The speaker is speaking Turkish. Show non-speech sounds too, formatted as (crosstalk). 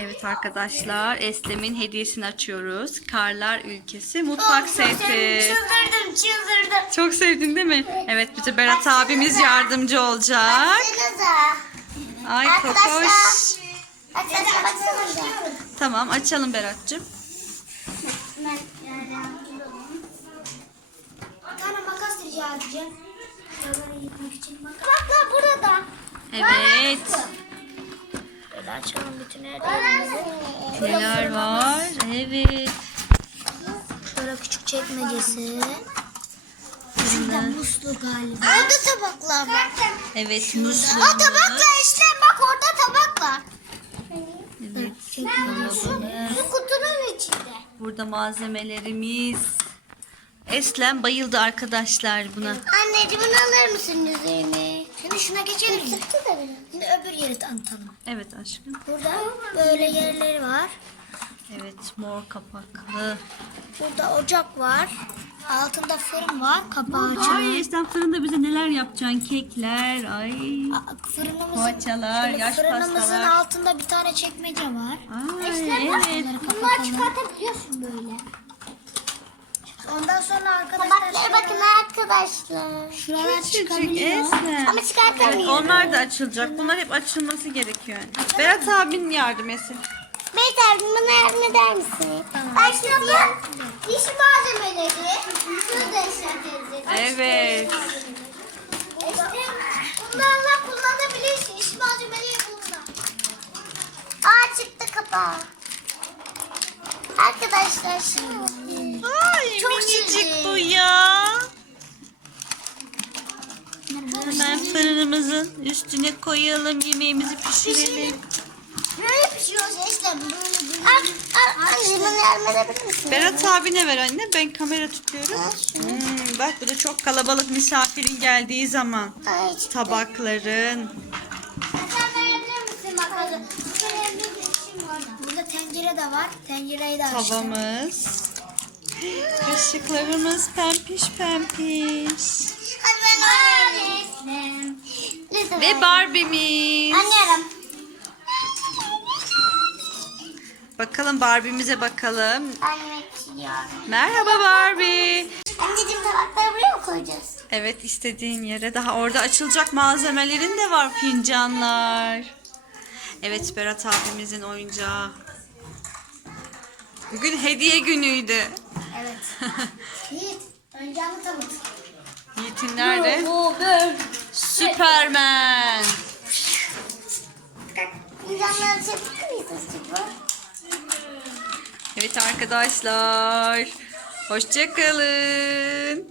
Evet arkadaşlar Eslem'in hediyesini açıyoruz. Karlar ülkesi mutfak seti. Çıldırdım çıldırdım. Çok sevdin değil mi? Evet bize Berat abimiz yardımcı olacak. Baksanıza. Ay kokoş. Tamam açalım Berat'cığım. Tane makas rica edeceğim. Makaslar burada. Evet. Böyle açalım bütün her yerimizi. Neler var? Evet. Şöyle küçük çekmecesi. Şurada muslu galiba. Orada tabaklar var. Evet O musluğumuz. tabaklar işte bak orada tabak var. Evet. Çekmecesi. Şu kutunun içinde. Burada malzemelerimiz. Eslem bayıldı arkadaşlar buna. Anneciğim alır mısın üzerine? Şimdi şuna geçelim mi? Şimdi öbür yeri tanıtalım. Evet aşkım. Burada böyle yerleri var. Evet mor kapaklı. Burada ocak var. Altında fırın var. Kapağı Ay açılıyor. Eslem fırında bize neler yapacaksın? Kekler. Ay. Fırınımızın, Poğaçalar, yaş fırınımızın pastalar. altında bir tane çekmece var. Ay evet. Bunları çıkartabiliyorsun böyle. Ondan sonra arkadaşlar bakın arkadaşlar. Şuralar çıkabiliyor. Eslem. Ama çıkartamıyorum. Evet onlar da açılacak. Bunlar hep açılması gerekiyor. Yani. Berat abinin yardım etsin. Beyt abi bana yardım eder misin? Şimdi bu diş malzemeleri. Şurada işaretleyecek. Evet. İşte bunlarla kullanabilirsin. İş malzemeleri bunlar. Aa çıktı kapağı. Arkadaşlar şimdi. Ay Çok minicik şirin. bu ya. Hemen fırınımızın üstüne koyalım. Yemeğimizi pişirelim. Böyle pişiyoruz işte böyle. Anne bana yardım edebilir misin? Berat abine ver anne. Ben kamera tutuyorum. Hmm, bak bu da çok kalabalık misafirin geldiği zaman. Ay, Tabakların. Sen verebilir misin bakalım? İşim var. Burada tencere de var. Tencereyi de açtım. Tavamız. Kaşıklarımız pempiş pempiş. Lütfen. Ve Barbie'miz. Anlıyorum. Bakalım Barbie'mize bakalım. Merhaba Barbie. Anneciğim tabakları buraya mı koyacağız? Evet istediğin yere daha orada açılacak malzemelerin de var fincanlar. Evet Berat abimizin oyuncağı. Bugün hediye günüydü. Evet. (laughs) Yiğit, oyuncağımı tanıt. Yiğit'in nerede? Süpermen. Oyuncağımları çevirir miyiz acaba? Evet arkadaşlar. Hoşçakalın.